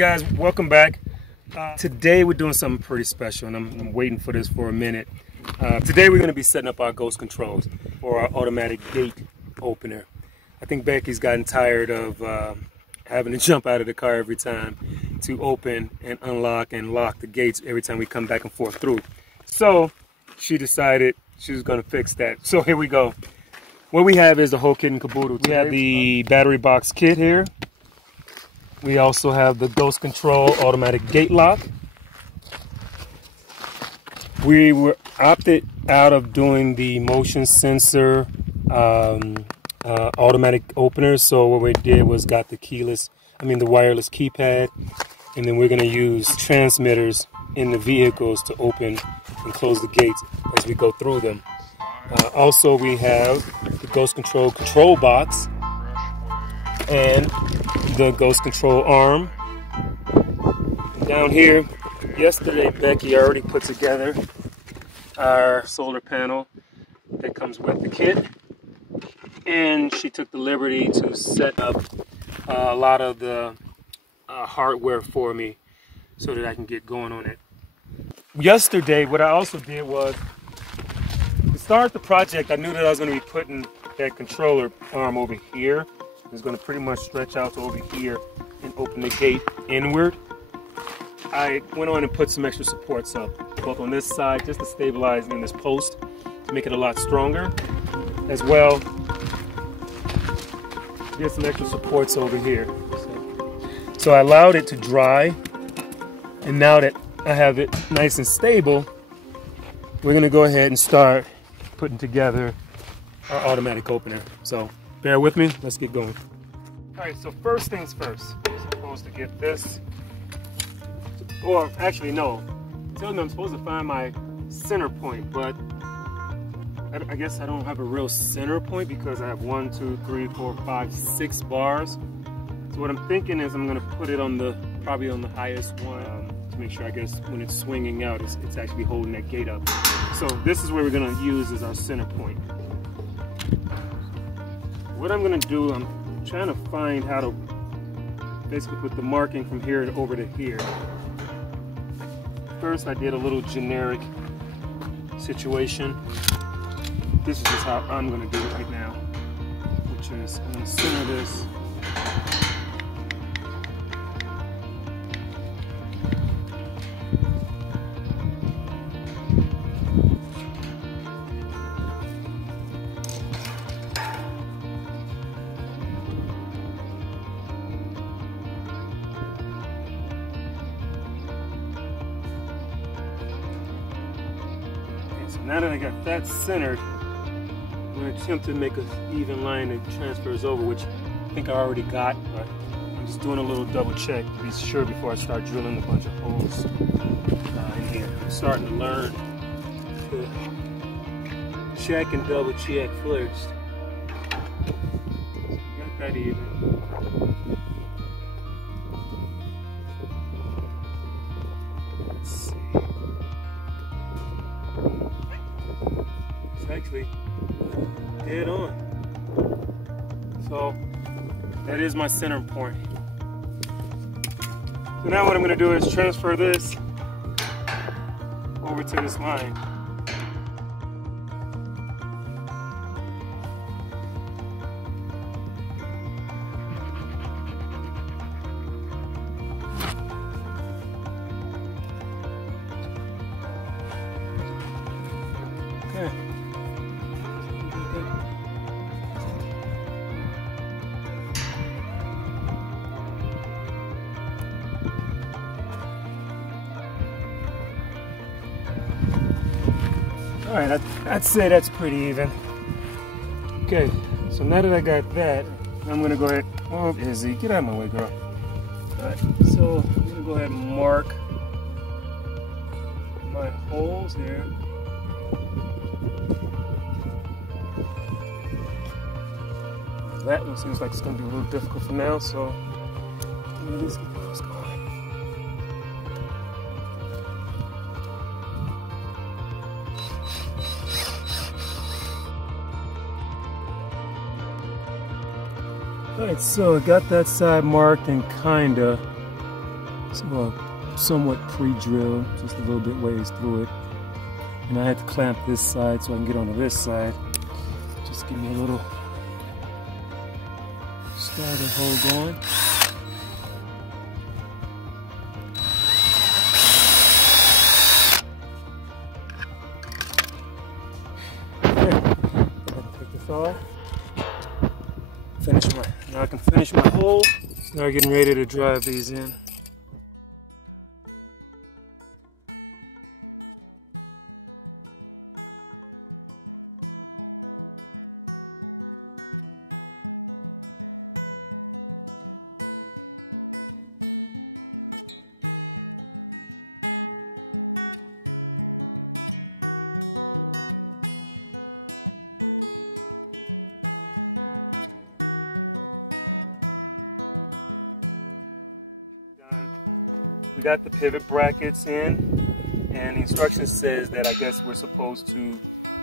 guys, welcome back. Today we're doing something pretty special, and I'm waiting for this for a minute. Today we're going to be setting up our ghost controls for our automatic gate opener. I think Becky's gotten tired of having to jump out of the car every time to open and unlock and lock the gates every time we come back and forth through. So she decided she was going to fix that. So here we go. What we have is the whole kit and caboodle. We have the battery box kit here. We also have the ghost control automatic gate lock. We were opted out of doing the motion sensor automatic openers. So what we did was got the the wireless keypad, and then we're going to use transmitters in the vehicles to open and close the gates as we go through them. Also, we have the ghost control box and the ghost control arm. And down here, yesterday Becky already put together our solar panel that comes with the kit, and she took the liberty to set up a lot of the hardware for me so that I can get going on it. Yesterday, what I also did was, to start the project, I knew that I was going to be putting that controller arm over here. It's going to pretty much stretch out to over here and open the gate inward. I went on and put some extra supports up, both on this side, just to stabilize in this post, to make it a lot stronger. As well, get some extra supports over here. So I allowed it to dry, and now that I have it nice and stable, we're going to go ahead and start putting together our automatic opener. So bear with me, let's get going. Alright, so first things first, I'm supposed to get this, or actually no, tell me I'm supposed to find my center point, but I guess I don't have a real center point because I have 1, 2, 3, 4, 5, 6 bars. So what I'm thinking is I'm going to put it on probably on the highest one, to make sure, I guess, when it's swinging out, it's actually holding that gate up. So this is where we're going to use as our center point. What I'm going to do, I'm trying to find how to basically put the marking from here over to here. First, I did a little generic situation. This is just how I'm going to do it right now, which is I'm going to center this. Now that I got that centered, I'm going to attempt to make an even line that transfers over, which I think I already got, but I'm just doing a little double check to be sure before I start drilling a bunch of holes in here. I'm starting to learn to check and double check first. Got that even. Let's see. Actually dead on. So that is my center point. So now what I'm going to do is transfer this over to this line. Okay. Alright, I'd say that's pretty even. Okay, so now that I got that, I'm going to go ahead, move Izzy, get out of my way, girl. Alright, so I'm going to go ahead and mark my holes here. That one seems like it's going to be a little difficult for now, so let me at least get those going. Alright, so I got that side marked and kinda well, somewhat pre-drilled, just a little bit ways through it. And I had to clamp this side so I can get onto this side. Just give me a little starter hole going. Okay, I can take this off. Now I can finish my hole. Start getting ready to drive these in. We got the pivot brackets in, and the instructions says that I guess we're supposed to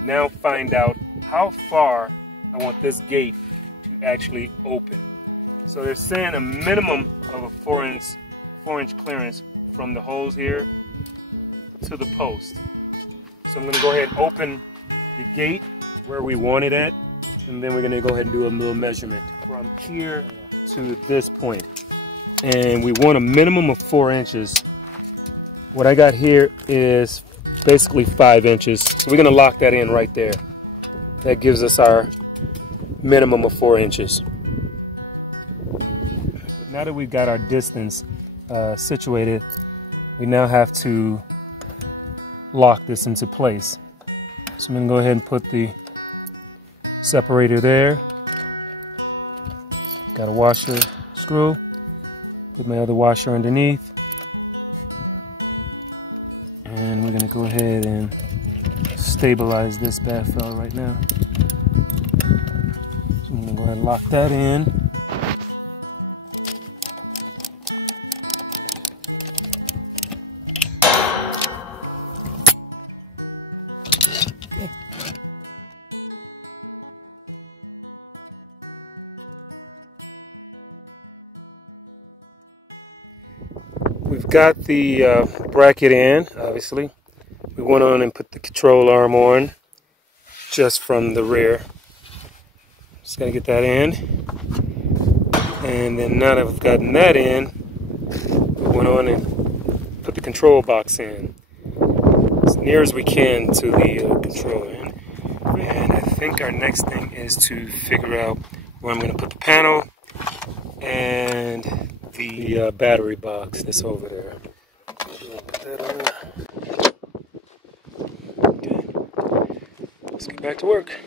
now find out how far I want this gate to actually open. So they're saying a minimum of a 4-inch clearance from the holes here to the post. So I'm going to go ahead and open the gate where we want it at, and then we're going to go ahead and do a little measurement from here to this point. And we want a minimum of 4 inches. What I got here is basically 5 inches. So we're going to lock that in right there. That gives us our minimum of 4 inches. Now that we've got our distance situated, we now have to lock this into place. So I'm going to go ahead and put the separator there. Got a washer screw. Put my other washer underneath, and we're going to go ahead and stabilize this bad fella right now. So I'm going to go ahead and lock that in. We've got the bracket in, obviously. We went on and put the control arm on just from the rear. Just gotta get that in. And then now that we've gotten that in, we went on and put the control box in as near as we can to the control end. And I think our next thing is to figure out where I'm going to put the panel and the battery box that's over there. Okay. Let's get back to work.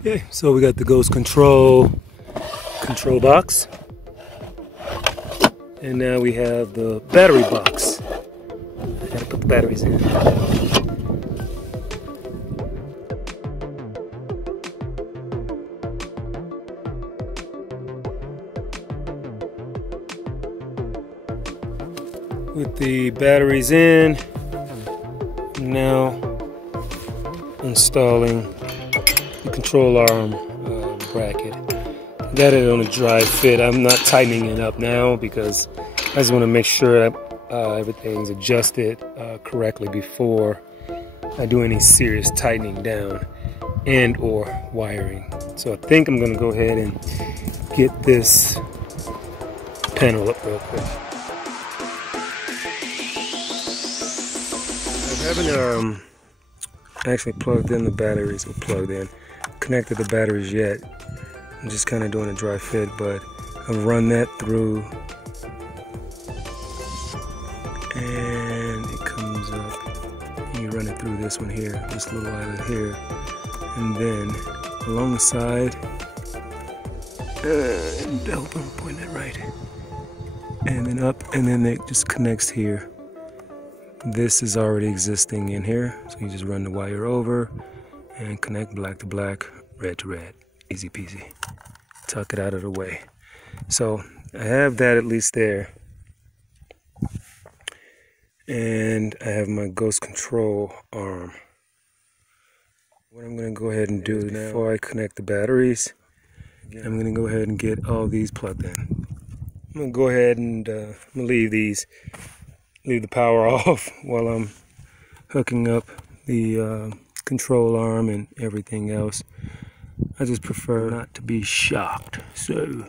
Okay, so we got the ghost control box, and now we have the battery box. Gotta put the batteries in. With the batteries in, now installing the control arm bracket. That is on a dry fit. I'm not tightening it up now because I just want to make sure that everything's adjusted correctly before I do any serious tightening down and or wiring. So I think I'm going to go ahead and get this panel up real quick. I haven't actually plugged in the batteries or plugged in. Connected the batteries yet. I'm just kind of doing a dry fit, but I've run that through and it comes up. You run it through this one here, this little island here, and then along the side, I hope I'm pointing that right, and then up, and then it just connects here. This is already existing in here, so you just run the wire over and connect black to black, red to red. Easy peasy. Tuck it out of the way. So I have that at least there. And I have my ghost control arm. What I'm going to go ahead and do now, before I connect the batteries, I'm going to go ahead and get all these plugged in. I'm going to go ahead and I'm going to leave the power off while I'm hooking up the control arm and everything else. I just prefer not to be shocked, so,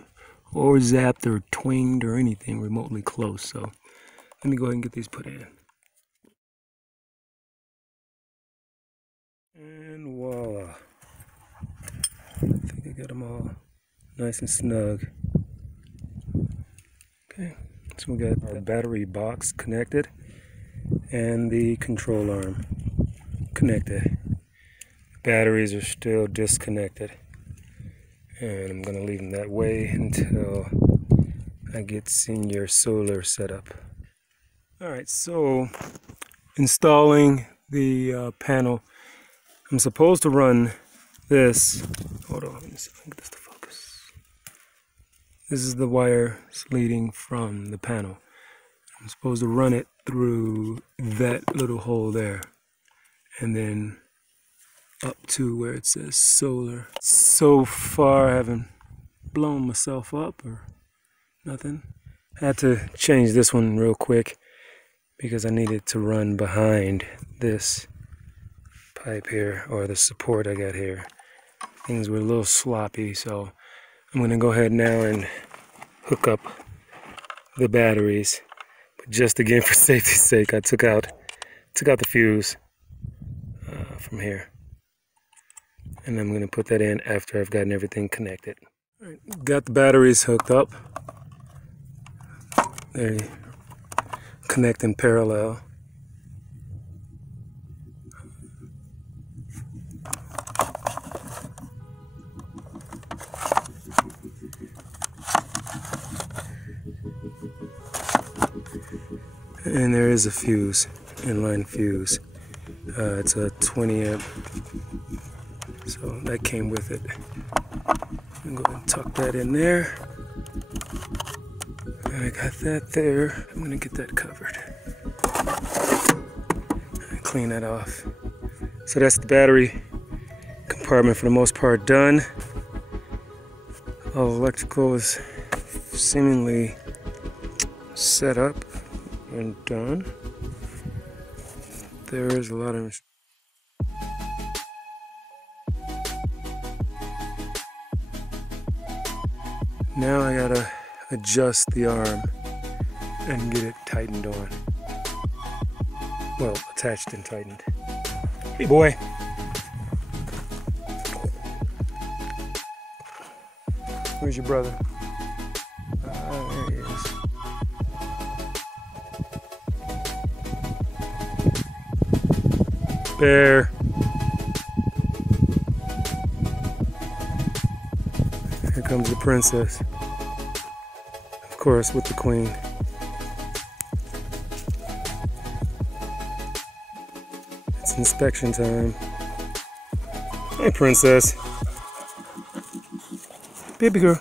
or zapped or twinged or anything remotely close. So let me go ahead and get these put in. And voila. I think I got them all nice and snug. Okay, so we got our battery box connected and the control arm connected. Batteries are still disconnected, and I'm gonna leave them that way until I get senior solar set up. Alright, so installing the panel, I'm supposed to run this. Hold on, let me see if I can get this to focus. This is the wire leading from the panel. I'm supposed to run it through that little hole there, and then up to where it says solar. So far I haven't blown myself up or nothing. I had to change this one real quick because I needed to run behind this pipe here, or the support I got here. Things were a little sloppy, so I'm going to go ahead now and hook up the batteries. But just again, for safety's sake, I took out the fuse from here. And I'm going to put that in after I've gotten everything connected. All right, got the batteries hooked up. They connect in parallel. And there is a fuse, inline fuse. It's a 20 amp. So that came with it. I'm going to tuck that in there. And I got that there. I'm going to get that covered. And clean that off. So that's the battery compartment for the most part done. All electrical is seemingly set up and done. There is a lot of now I gotta adjust the arm and get it tightened on. Well, attached and tightened. Hey boy. Where's your brother? There he is. Bear. Here comes the princess. Of course, with the queen. It's inspection time. Hey, princess. Baby girl.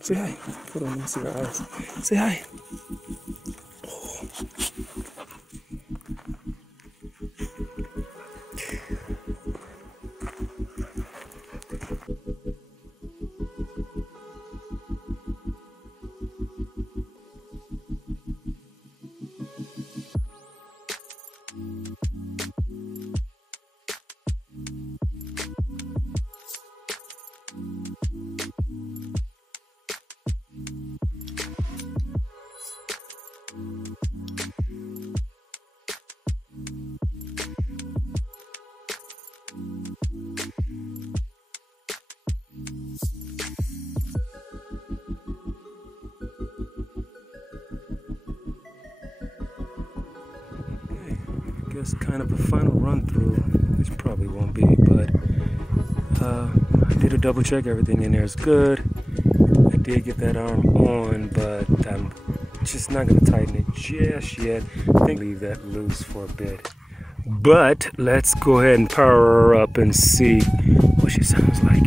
Say hi. Hold on, let me see her eyes. Say hi. just kind of a final run through, which probably won't be, but I did a double check, everything in there is good. I did get that arm on, but I'm just not going to tighten it just yet. I think leave that loose for a bit. But let's go ahead and power her up and see what she sounds like.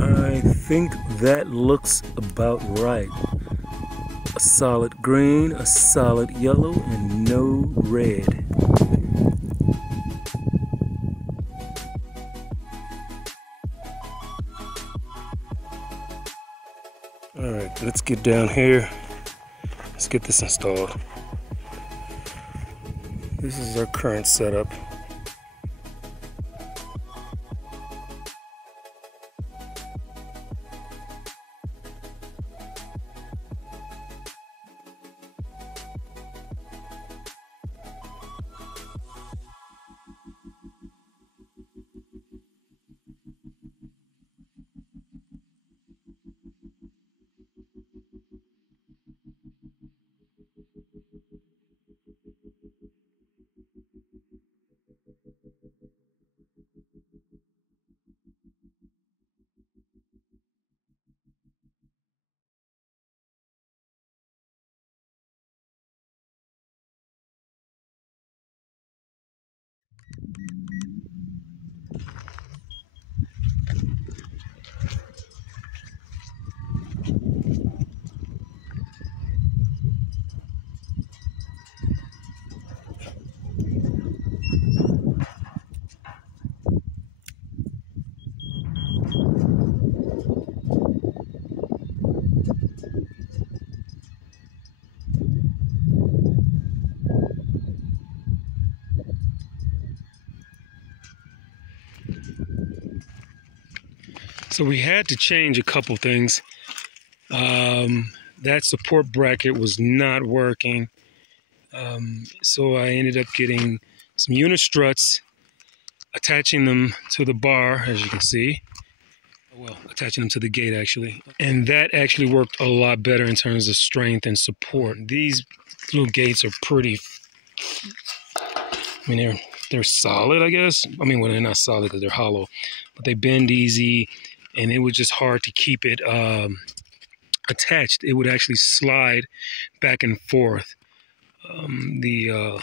I think that looks about right. A solid green, a solid yellow, and no red. Alright, let's get down here. Let's get this installed. This is our current setup. So we had to change a couple things. That support bracket was not working. So I ended up getting some unit struts, attaching them to the bar, as you can see. Well, attaching them to the gate actually. And that actually worked a lot better in terms of strength and support. These little gates are pretty, I mean, they're solid, I guess. I mean, well, they're not solid because they're hollow, but they bend easy. And it was just hard to keep it attached. It would actually slide back and forth. The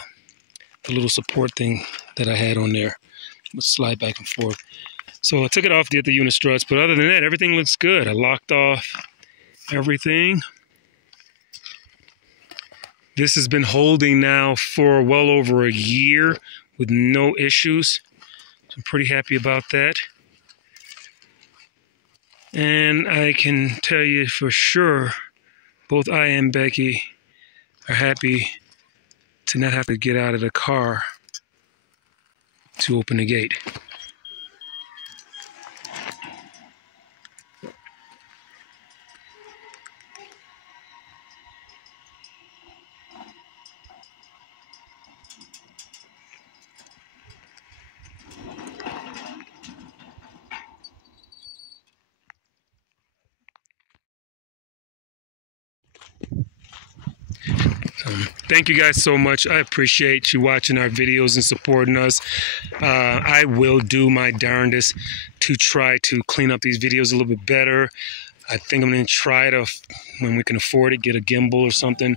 little support thing that I had on there would slide back and forth. So I took it off, did the unit struts, but other than that, everything looks good. I locked off everything. This has been holding now for well over a year with no issues. So I'm pretty happy about that. And I can tell you for sure, both I and Becky are happy to not have to get out of the car to open the gate. Thank you guys so much. I appreciate you watching our videos and supporting us. I will do my darndest to try to clean up these videos a little bit better. I think I'm going to try to, when we can afford it, get a gimbal or something.